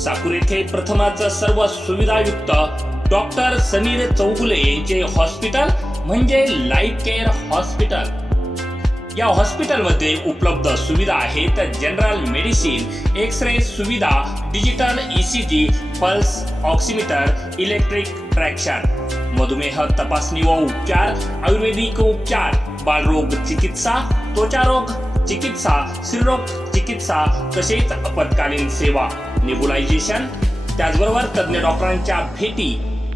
साकूर येथे प्रथमच सर्व सुविधायुक्त डॉक्टर समीर चौगुले यांचे हॉस्पिटल म्हणजे लाईफ केअर हॉस्पिटल या हॉस्पिटलमध्ये उपलब्ध सुविधा आहेत जनरल मेडिसिन एक्स रे सुविधा digital ECG pulse oximeter electric traction मधुमेह तपासणी व उपचार आयुर्वेदिक उपचार बालरोग चिकित्सा त्वचारोग चिकित्सा स्त्रीरोग चिकित्सा तसेच आपत्कालीन सेवा. नेबुलायझेशन त्याचबरोबर तज्ज्ञ डॉक्टरांच्या भेटी.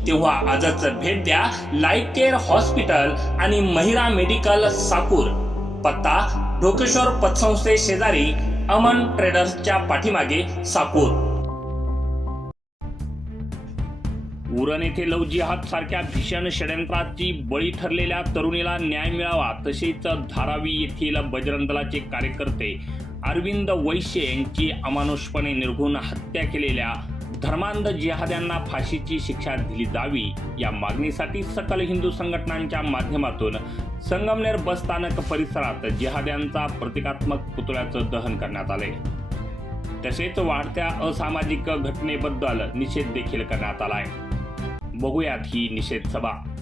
तेव्हा आजच भेट द्या लाईफ केअर हॉस्पिटल आणि महिरा मेडिकल साकूर. पत्ता ढोकेश्वर पतसंस्थे शेजारी अमन ट्रेडर्सच्या पाठीमागे साकूर. उरण येथे लव जिहाद सारख्या भीषण षडयंत्राची बळी ठरलेल्या तरुणीला न्याय मिळावा तसेच धारावी येथील बजरंग दलाचे कार्यकर्ते अरविंद वैश्य यांची अमानुषपणे निर्घुण हत्या केलेल्या धर्मांध जिहाद्यांना फाशीची शिक्षा दिली जावी या मागणीसाठी सकल हिंदू संघटनांच्या माध्यमातून संगमनेर बस स्थानक परिसरात जिहाद्यांचा प्रतिकात्मक पुतळ्याचं दहन करण्यात आले तसेच वाढत्या असामाजिक घटनेबद्दल निषेध देखील करण्यात आलाय. बघूयात ही निषेध सभा.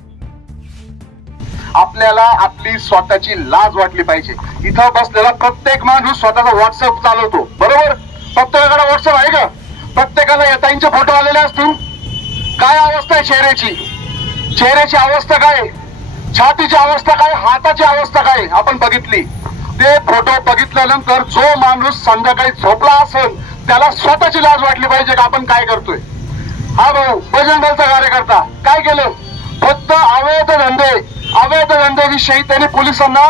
आपल्याला आपली स्वतःची लाज वाटली पाहिजे. इथं बसलेला प्रत्येक माणूस स्वतःचा व्हॉट्सअप चालवतो. बरोबर? प्रत्येकाकडे व्हॉट्सअप आहे का? प्रत्येकाला येताईंचे फोटो आलेले असतील. काय अवस्था आहे चेहऱ्याची? चेहऱ्याची अवस्था काय? छातीची अवस्था काय? हाताची अवस्था काय? आपण बघितली. ते फोटो बघितल्यानंतर जो माणूस संध्याकाळी झोपला असेल त्याला स्वतःची लाज वाटली पाहिजे का आपण काय करतोय? हा भाऊ बजरंगलचा कार्यकर्ता काय केलं? फक्त अवैध धंदे. अवैध धंद्याविषयी त्यांनी पोलिसांना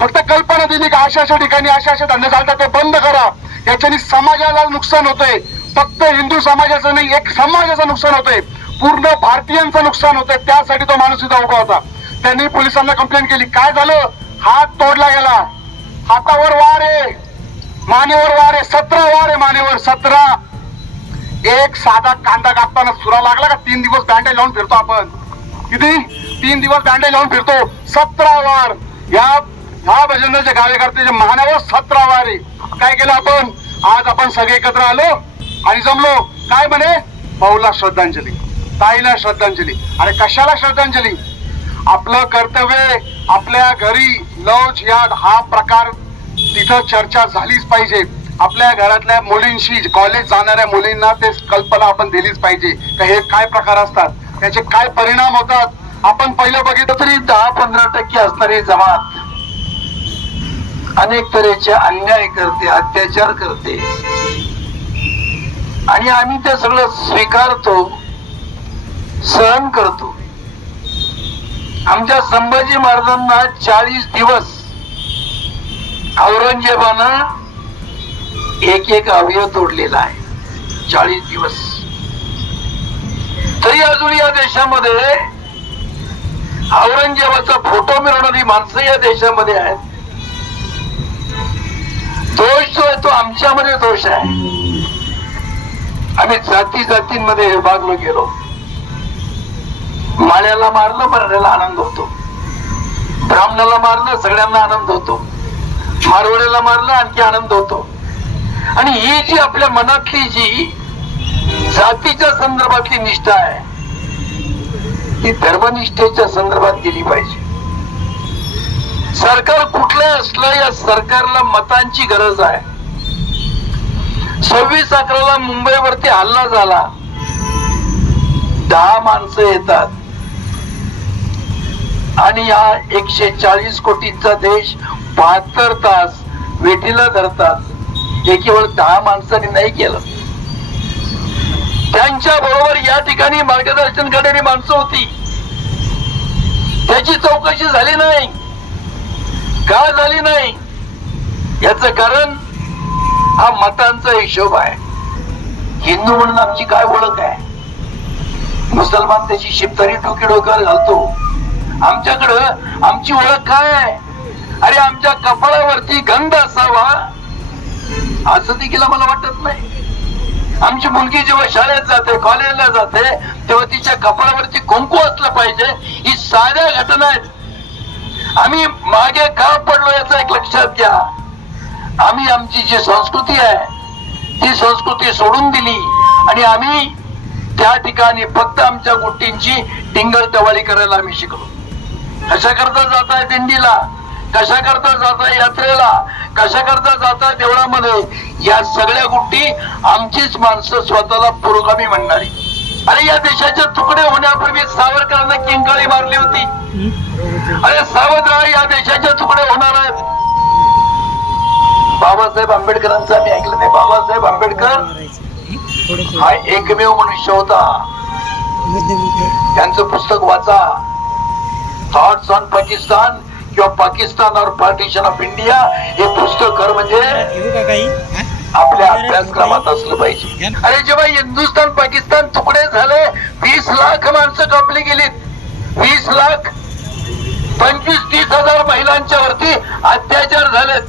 फक्त कल्पना दिली की अशा अशा ठिकाणी अशा अशा धंदे चालतात ते बंद करा. याच्यानी समाजाला नुकसान होतंय. फक्त हिंदू समाजाचं नाही एक समाजाचं नुकसान होतंय. पूर्ण भारतीयांचं नुकसान होतंय. त्यासाठी तो माणूस इथं उभा होता. त्यांनी पोलिसांना कंप्लेंट केली. काय झालं? हात तोडला गेला. हातावर वार आहे. मानेवर वार आहे. सतरा वार आहे मानेवर. सतरा. एक साधा कांदा कापताना सुरा लागला का? तीन दिवस दांडे लावून फिरतो आपण. किती? तीन दिवस दांडे लावून फिरतो. सतरा वार या ह्या भजनचे कार्यकर्त्याचे मानावर सतरा वार आहे काय केलं आपण? आज आपण सगळे एकत्र आलो आणि जमलो. काय म्हणे? भाऊला श्रद्धांजली. ताईला श्रद्धांजली. अरे कशाला श्रद्धांजली? आपलं कर्तव्य आपल्या घरी लज याद हा प्रकार तिथं चर्चा झालीच पाहिजे. आपल्या घरातल्या मुलींशी कॉलेज जाणाऱ्या मुलींना ते कल्पना आपण दिलीच पाहिजे. का हे काय प्रकार असतात? त्याचे काय परिणाम होतात? आपण पहिलं बघितलं तरी दहा पंधरा टक्के असणारी जमात अनेक तऱ्हेचे अन्याय करते अत्याचार करते. आणि आम्ही ते सगळं स्वीकारतो सहन करतो. आमच्या संभाजी महाराजांना चाळीस दिवस औरंगजेबानं एक एक अवयव तोडलेला आहे. चाळीस दिवस. अजून या देशामध्ये औरंगजेबाचा फोटो मिळवणारी माणसं या देशामध्ये आहेत. दोष जो आहे तो आमच्यामध्ये दोष आहे. आम्ही जाती जातींमध्ये विभागलो गेलो. माळ्याला मारलं मराठ्याला आनंद होतो. ब्राह्मणाला मारलं सगळ्यांना आनंद होतो. मारवाड्याला मारलं आणखी आनंद होतो. आणि ही जी आपल्या मनातली जी जातीच्या संदर्भातली निष्ठा आहे ती धर्मनिष्ठेच्या संदर्भात केली पाहिजे. सरकार कुठलं असलं या सरकारला मतांची गरज आहे. सव्वीस अकराला मुंबईवरती हल्ला झाला. दहा माणसं येतात. आणि या एकशे चाळीस कोटीचा देश बहात्तर तास वेठीला धरतात. हे केवळ दहा माणसांनी नाही केलं. त्यांच्या बरोबर या ठिकाणी मार्गदर्शन करणारी माणसं होती. त्याची चौकशी झाली नाही. का झाली नाही? याच कारण हा मतांचा हिशोब आहे. हिंदू म्हणून आमची काय ओळख आहे? मुसलमान त्याची शिपतारी डोके डोक्यावर घालतो. आमच्याकडं आमची ओळख काय आहे? अरे आमच्या कपाळावरती गंध असावा असं देखील आम्हाला वाटत नाही. आमची मुलगी जेव्हा शाळेत जाते कॉलेजला जाते तेव्हा तिच्या कपाळावरती कुंकू असलं पाहिजे. ही साध्या घटना आहेत. आम्ही मागे का पडलो याचा एक लक्षात घ्या. आम्ही आमची जी संस्कृती आहे ती संस्कृती सोडून दिली. आणि आम्ही त्या ठिकाणी फक्त आमच्या गोष्टींची टिंगल टवाळी करायला आम्ही शिकलो. अशा करता जाताय दिंडीला? कशा करता जाता यात्रेला? कशा करता जाता देवळामध्ये? या सगळ्या गोष्टी आमचीच माणसं स्वतःला पुरोगामी म्हणणारी. अरे या देशाचे तुकडे होण्यापूर्वी सावरकरांना किंकाळी मारली होती. अरे सावध राहा या देशाचे तुकडे होणार आहेत. बाबासाहेब आंबेडकरांचं आम्ही ऐकलं नाही. बाबासाहेब आंबेडकर हा एकमेव मनुष्य होता. त्यांचं पुस्तक वाचा. थॉट्स ऑन पाकिस्तान किंवा पाकिस्तान और पार्टिशन ऑफ इंडिया हे पुस्तक खरं म्हणजे आपल्या अभ्यासक्रमात असलं पाहिजे. अरे जेव्हा हिंदुस्थान पाकिस्तान तुकडे झाले वीस लाख माणसं कापली गेलीत. वीस लाख पंचवीस तीस हजार महिलांच्या वरती अत्याचार झालेत.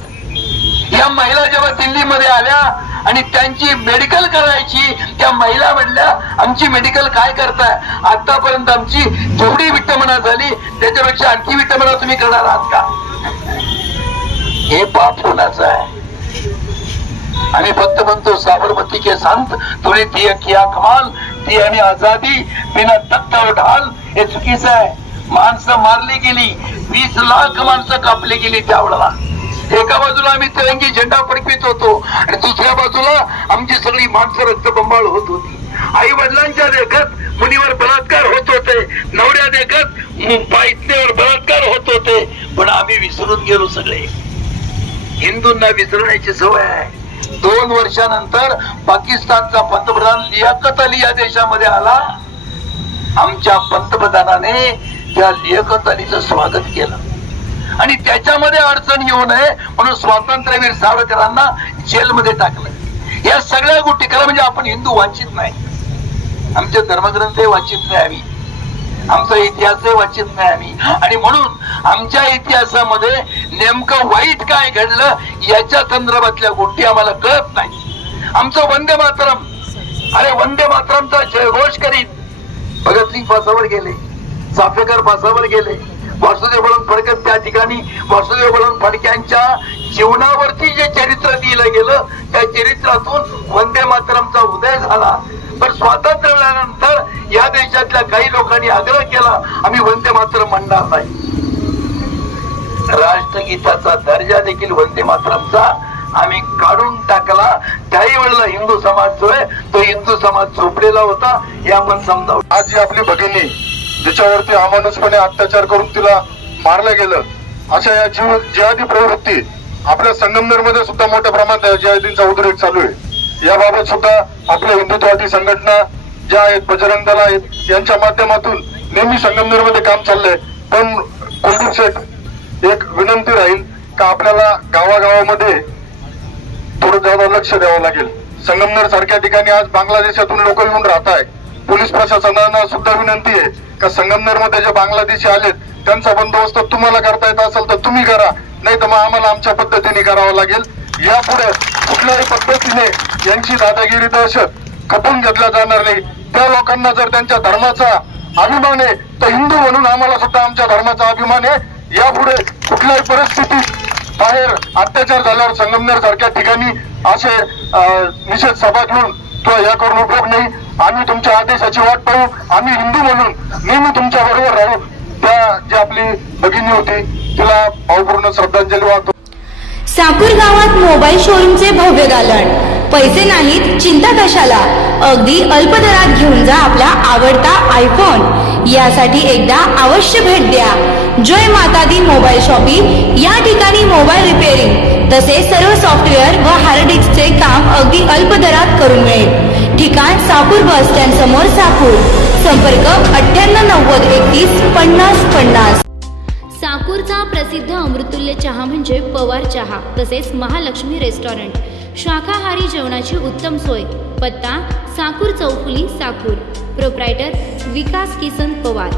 या महिला जेव्हा दिल्लीमध्ये आल्या आणि त्यांची मेडिकल करायची. त्या महिला म्हणल्या आमची मेडिकल काय करताय? आतापर्यंत आमची जेवढी विटंबना झाली त्याच्यापेक्षा आणखी विटंबना तुम्ही करणार आहात का? हे पाप होण्याचं आहे. आम्ही फक्त म्हणतो साबरमती के संत तुम्ही ती किया कमाल ती आणि आझादी बिना तत्त ढाल. हे चुकीचं आहे. माणसं मारली गेली वीस लाख माणसं कापली गेली त्यावेळेला. एका बाजूला आम्ही तिरंगी झेंडा फडकवित होतो आणि दुसऱ्या बाजूला आमची सगळी माणसं रक्तबंबाळ होत होती. आई वडिलांच्या देखत मुलीवर बलात्कार होत होते. नवऱ्या देखत पायतनेवर बलात्कार होत होते. पण आम्ही विसरून गेलो सगळे. हिंदूंना विसरण्याची सवय आहे. दोन वर्षानंतर पाकिस्तानचा पंतप्रधान लियाकत अली या देशामध्ये आला. आमच्या पंतप्रधानाने त्या लियाकत अलीचं स्वागत केलं. आणि त्याच्यामध्ये अडचण येऊ नये म्हणून स्वातंत्र्यवीर सावरकरांना जेलमध्ये टाकलं. या सगळ्या गोष्टी खरं म्हणजे आपण हिंदू वाचित नाही. आमचे धर्मग्रंथही वाचित नाही आम्ही. आमचा इतिहासही वाचित नाही आम्ही. आणि म्हणून आमच्या इतिहासामध्ये नेमकं वाईट काय घडलं याच्या संदर्भातल्या गोष्टी आम्हाला कळत नाही. आमचं वंदे मातरम. अरे वंदे मातरमचा जयघोष करीत. भगतसिंग फासावर गेले. चाफेकर फासावर गेले. वासुदेव बळवंत फडके त्या ठिकाणी वासुदेव बळवंत फडक्यांच्या जीवनावरती जे चरित्र लिहिलं गेलं त्या चरित्रातून वंदे मातरमचा उदय झाला. पण स्वातंत्र्य मिळाल्यानंतर या देशातल्या काही लोकांनी आग्रह केला आम्ही वंदे मातरम म्हणणार नाही. राष्ट्रगीताचा दर्जा देखील वंदे मातरमचा. आम्ही काढून टाकला. त्याही वेळेला हिंदू समाज जो आहे तो हिंदू समाज झोपलेला होता. हे आपण समजावं आज जी आपली भगिनी जिच्यावरती अमानुषपणे अत्याचार करून तिला मारलं गेलं अशा या जीव जिहादी प्रवृत्ती आपल्या संगमनेरमध्ये सुद्धा मोठ्या प्रमाणात जिहादींचा उद्रेक चालू आहे. याबाबत सुद्धा आपल्या हिंदुत्ववादी संघटना ज्या आहेत बजरंग दल आहेत यांच्या माध्यमातून नेहमी संगमनेरमध्ये काम चाललंय. पण कुलदीप शेठ एक विनंती राहील का आपल्याला गावागावामध्ये थोडं जादा लक्ष द्यावं लागेल? संगमनेर सारख्या ठिकाणी आज बांगलादेशातून लोक येऊन राहत आहे पोलीस प्रशासनाला सुद्धा विनंती आहे का संगमनेरमध्ये जे बांगलादेशी आलेत त्यांचा बंदोबस्त तुम्हाला करता येत असेल तर तुम्ही करा. नाही तर मग आम्हाला आमच्या पद्धतीने करावं लागेल. यापुढे कुठल्याही पद्धतीने यांची दादागिरी दहशत खपून घेतल्या जाणार नाही. त्या लोकांना जर त्यांच्या धर्माचा अभिमान आहे तर हिंदू म्हणून आम्हाला सुद्धा आमच्या धर्माचा अभिमान आहे. यापुढे कुठल्याही परिस्थितीत बाहेर अत्याचार झाल्यावर संगमनेर सारख्या ठिकाणी असे अं, निषेध सभा घेऊन किंवा या करून उपयोग नाही आम्ही तुमच्या आदेशाची वाट पाहू. आम्ही हिंदू म्हणून नेहमी तुमच्या बरोबर राहू. त्या जी आपली भगिनी होती तिला भावपूर्ण श्रद्धांजली वाहतो. साकूर गावात मोबाईल शोरूमचे भव्य दालन पैसे नाहीत चिंता कशाला? अगदी अल्प दरात घेऊन जा आपला आवडता आयफोन यासाठी एकदा अवश्य भेट द्या. जय माता दी मोबाईल शॉपिंग या ठिकाणी मोबाईल रिपेअरिंग तसेच सर्व सॉफ्टवेअर व हार्ड डिस्कचे काम अगदी अल्प दरात करून मिळेल. ठिकाण साकूर बस स्टँड समोर साकूर. संपर्क अठ्ठ्याण्णव नव्वद एकतीस पन्नास पन्नास. साकूरचा प्रसिद्ध अमृतुल्य चहा म्हणजे पवार चहा तसेच महालक्ष्मी रेस्टॉरंट शाकाहारी जेवणाची उत्तम सोय. पत्ता साकूर चौफुली साकूर. प्रोप्रायटर विकास किसन पवार.